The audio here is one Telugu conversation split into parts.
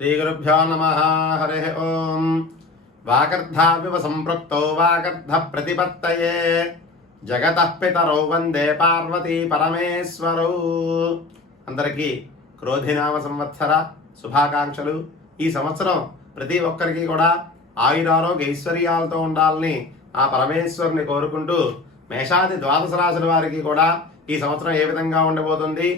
శ్రీగురుభ్యో నమః. హరి ఓం. వాగర్ధావివ సంపృక్తౌ వాగర్ధ ప్రతిపత్తయే జగతః పితరౌ వందే పార్వతీ పరమేశ్వరౌ. అందరికీ క్రోధినామ సంవత్సర శుభాకాంక్షలు. ఈ సంవత్సరం ప్రతి ఒక్కరికి కూడా ఆయురారోగ్య ఐశ్వర్యాలతో ఉండాలని ఆ పరమేశ్వరుని కోరుకుంటూ మేషాది ద్వాదశ రాశుల వారికి కూడా ఈ సంవత్సరం ఏ విధంగా ఉండబోతుంది,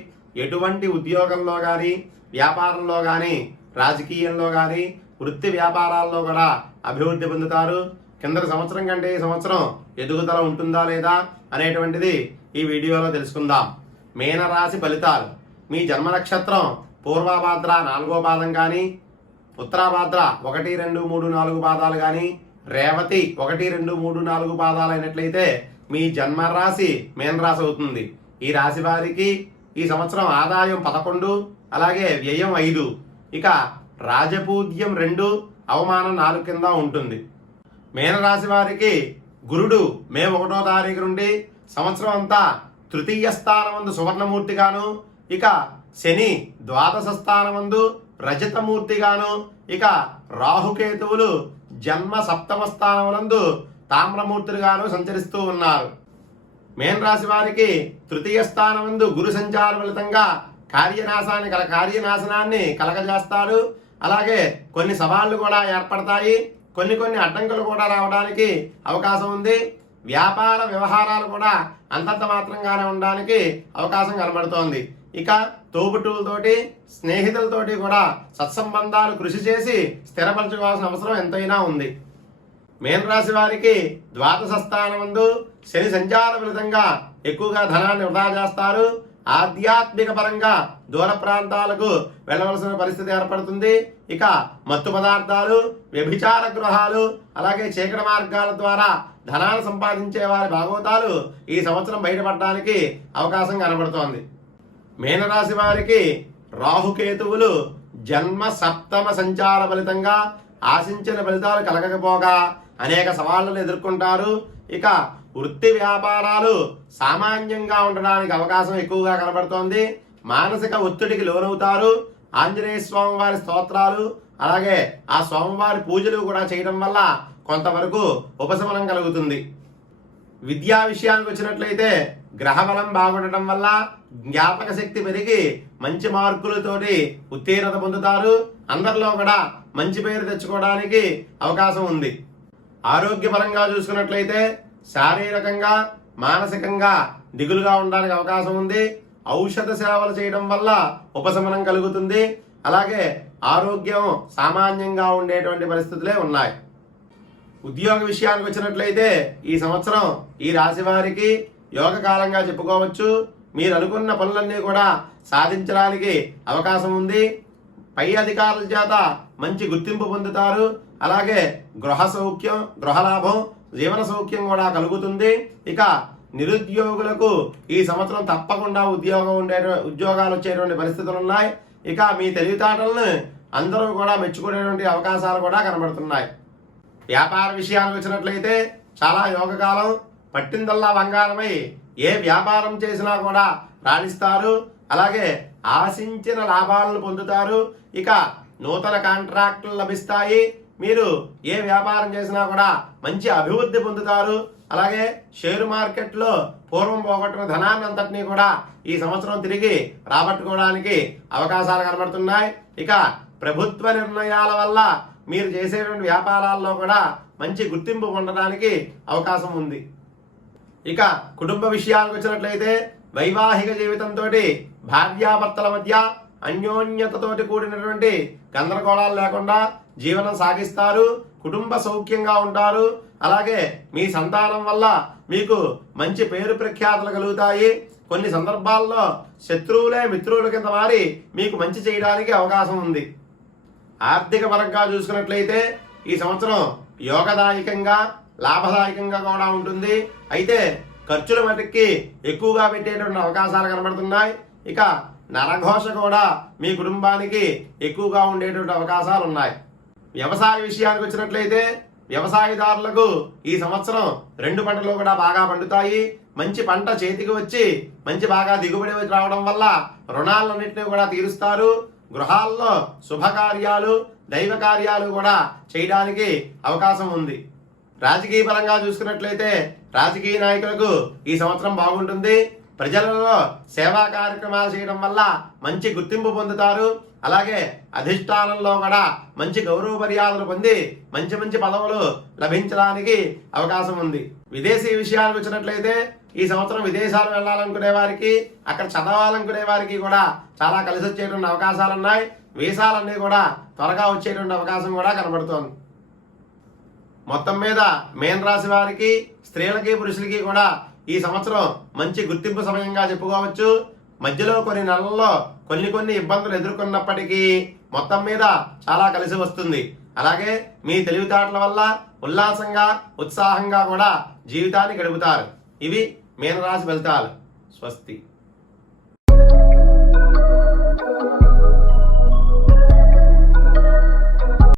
ఎటువంటి ఉద్యోగంలో కానీ వ్యాపారంలో కానీ రాజకీయంలో కానీ వృత్తి వ్యాపారాల్లో కూడా అభివృద్ధి పొందుతారు, కింద సంవత్సరం కంటే ఈ సంవత్సరం ఎదుగుదల ఉంటుందా లేదా అనేటువంటిది ఈ వీడియోలో తెలుసుకుందాం. మీనరాశి ఫలితాలు. మీ జన్మ నక్షత్రం పూర్వభాద్ర 4వ పాదం కానీ, ఉత్తరాభాద్ర 1, 2, 3, 4 పాదాలు కానీ, రేవతి 1, 2, 3, 4 పాదాలు అయినట్లయితే మీ జన్మరాశి మీనరాశి అవుతుంది. ఈ రాశి వారికి ఈ సంవత్సరం ఆదాయం 11, అలాగే వ్యయం 5, ఇక రాజపూజ్యం 2, అవమానం 4 కింద ఉంటుంది. మీనరాశి వారికి గురుడు మే 1వ తారీఖు నుండి సంవత్సరం అంతా తృతీయ స్థానమందు సువర్ణమూర్తిగాను, ఇక శని ద్వాదశ స్థానమందు రజతమూర్తిగాను, ఇక రాహుకేతువులు జన్మ సప్తమ స్థానములందు తామ్రమూర్తులుగాను సంచరిస్తూ ఉన్నారు. మీనరాశి వారికి తృతీయ స్థానమందు గురు సంచార ఫలితంగా కార్యనాశనాన్ని కలగజేస్తారు. అలాగే కొన్ని సవాళ్లు కూడా ఏర్పడతాయి, కొన్ని అడ్డంకులు కూడా రావడానికి అవకాశం ఉంది. వ్యాపార వ్యవహారాలు కూడా అంతంత మాత్రంగానే ఉండడానికి అవకాశం కనబడుతోంది. ఇక తోబుట్టులతోటి స్నేహితులతోటి కూడా సత్సంబంధాలు కృషి చేసి స్థిరపరచుకోవాల్సిన అవసరం ఎంతైనా ఉంది. మీనరాశి వారికి ద్వాదశ స్థానమందు శని సంచార ఫలితంగా ఎక్కువగా ధనాన్ని వృధా చేస్తారు. ఆధ్యాత్మిక పరంగా దూర ప్రాంతాలకు వెళ్ళవలసిన పరిస్థితి ఏర్పడుతుంది. ఇక మత్తు పదార్థాలు, వ్యభిచార గృహాలు, అలాగే చీకటి మార్గాల ద్వారా ధనాన్ని సంపాదించే వారి భాగవతాలు ఈ సంవత్సరం బయటపడడానికి అవకాశం కనబడుతోంది. మీనరాశి వారికి రాహుకేతువులు జన్మ సప్తమ సంచార ఫలితంగా ఆశించిన ఫలితాలు కలగకపోగా అనేక సవాళ్లను ఎదుర్కొంటారు. ఇక వృత్తి వ్యాపారాలు సామాన్యంగా ఉండడానికి అవకాశం ఎక్కువగా కనబడుతోంది. మానసిక ఒత్తిడికి లోనవుతారు. ఆంజనేయ స్వామి వారి స్తోత్రాలు, అలాగే ఆ స్వామివారి పూజలు కూడా చేయడం వల్ల కొంతవరకు ఉపశమనం కలుగుతుంది. విద్యా విషయానికి వచ్చినట్లయితే గ్రహబలం బాగుండటం వల్ల జ్ఞాపక శక్తి పెరిగి మంచి మార్కులతోటి ఉత్తీర్ణత పొందుతారు. అందరిలో కూడా మంచి పేరు తెచ్చుకోవడానికి అవకాశం ఉంది. ఆరోగ్యపరంగా చూసుకున్నట్లయితే శారీరకంగా మానసికంగా దిగులుగా ఉండడానికి అవకాశం ఉంది. ఔషధ సేవలు చేయడం వల్ల ఉపశమనం కలుగుతుంది. అలాగే ఆరోగ్యం సామాన్యంగా ఉండేటువంటి పరిస్థితులే ఉన్నాయి. ఉద్యోగ విషయానికి వచ్చినట్లయితే ఈ సంవత్సరం ఈ రాశి వారికి యోగ కాలంగా చెప్పుకోవచ్చు. మీరు అనుకున్న పనులన్నీ కూడా సాధించడానికి అవకాశం ఉంది. పై అధికారుల చేత మంచి గుర్తింపు పొందుతారు. అలాగే గృహ సౌఖ్యం, గృహలాభం, జీవన సౌఖ్యం కూడా కలుగుతుంది. ఇక నిరుద్యోగులకు ఈ సంవత్సరం తప్పకుండా ఉద్యోగాలు వచ్చేటువంటి పరిస్థితులు ఉన్నాయి. ఇక మీ తెలివితేటలను అందరూ కూడా మెచ్చుకునేటువంటి అవకాశాలు కూడా కనబడుతున్నాయి. వ్యాపార విషయానికి వచ్చినట్లయితే చాలా యోగకాలం. పట్టిందల్లా బంగారమై ఏ వ్యాపారం చేసినా కూడా రాణిస్తారు. అలాగే ఆశించిన లాభాలను పొందుతారు. ఇక నూతన కాంట్రాక్టులు లభిస్తాయి. మీరు ఏ వ్యాపారం చేసినా కూడా మంచి అభివృద్ధి పొందుతారు. అలాగే షేరు మార్కెట్లో పూర్వం పోగొట్టిన ధనాన్ని అంతటినీ కూడా ఈ సంవత్సరం తిరిగి రాబట్టుకోవడానికి అవకాశాలు కనబడుతున్నాయి. ఇక ప్రభుత్వ నిర్ణయాల వల్ల మీరు చేసేటువంటి వ్యాపారాల్లో కూడా మంచి గుర్తింపు పొందడానికి అవకాశం ఉంది. ఇక కుటుంబ విషయాలకు వచ్చినట్లయితే వైవాహిక జీవితంతో భార్యాభర్తల మధ్య అన్యోన్యతతోటి కూడినటువంటి గందరగోళాలు లేకుండా జీవనం సాగిస్తారు. కుటుంబ సౌఖ్యంగా ఉంటారు. అలాగే మీ సంతానం వల్ల మీకు మంచి పేరు ప్రఖ్యాతులు కలుగుతాయి. కొన్ని సందర్భాల్లో శత్రువులే మిత్రుల కింద మారి మీకు మంచి చేయడానికి అవకాశం ఉంది. ఆర్థిక పరంగా చూసుకున్నట్లయితే ఈ సంవత్సరం యోగదాయకంగా లాభదాయకంగా కూడా ఉంటుంది. అయితే ఖర్చుల మటుకి ఎక్కువగా పెట్టేటువంటి అవకాశాలు కనబడుతున్నాయి. ఇక నరఘోష కూడా మీ కుటుంబానికి ఎక్కువగా ఉండేటువంటి అవకాశాలు ఉన్నాయి. వ్యవసాయ విషయానికి వచ్చినట్లయితే వ్యవసాయదారులకు ఈ సంవత్సరం 2 పంటలు కూడా బాగా పండుతాయి. మంచి పంట చేతికి వచ్చి మంచి బాగా దిగుబడి రావడం వల్ల రుణాలన్నింటినీ కూడా తీరుస్తారు. గృహాల్లో శుభకార్యాలు దైవ కార్యాలు కూడా చేయడానికి అవకాశం ఉంది. రాజకీయ పరంగా చూసుకున్నట్లయితే రాజకీయ నాయకులకు ఈ సంవత్సరం బాగుంటుంది. ప్రజలలో సేవా కార్యక్రమాలు చేయడం వల్ల మంచి గుర్తింపు పొందుతారు. అలాగే అధిష్టానంలో కూడా మంచి గౌరవ మర్యాదలు పొంది మంచి మంచి పదవులు లభించడానికి అవకాశం ఉంది. విదేశీ విషయాలకు వచ్చినట్లయితే ఈ సంవత్సరం విదేశాలు వెళ్ళాలనుకునే వారికి, అక్కడ చదవాలనుకునే వారికి కూడా చాలా కలిసి వచ్చేటువంటి అవకాశాలు ఉన్నాయి. వీసాలన్నీ కూడా త్వరగా వచ్చేటువంటి అవకాశం కూడా కనబడుతోంది. మొత్తం మీద మేన రాశి వారికి, స్త్రీలకి పురుషులకి కూడా ఈ సంవత్సరం మంచి గుర్తింపు సమయంగా చెప్పుకోవచ్చు. మధ్యలో కొన్ని నెలల్లో కొన్ని ఇబ్బందులు ఎదుర్కొన్నప్పటికీ మొత్తం మీద చాలా కలిసి వస్తుంది. అలాగే మీ తెలివితేటల వల్ల ఉల్లాసంగా ఉత్సాహంగా కూడా జీవితాన్ని గడుపుతారు. ఇవి మీనరాశి ఫలితాలు. స్వస్తి.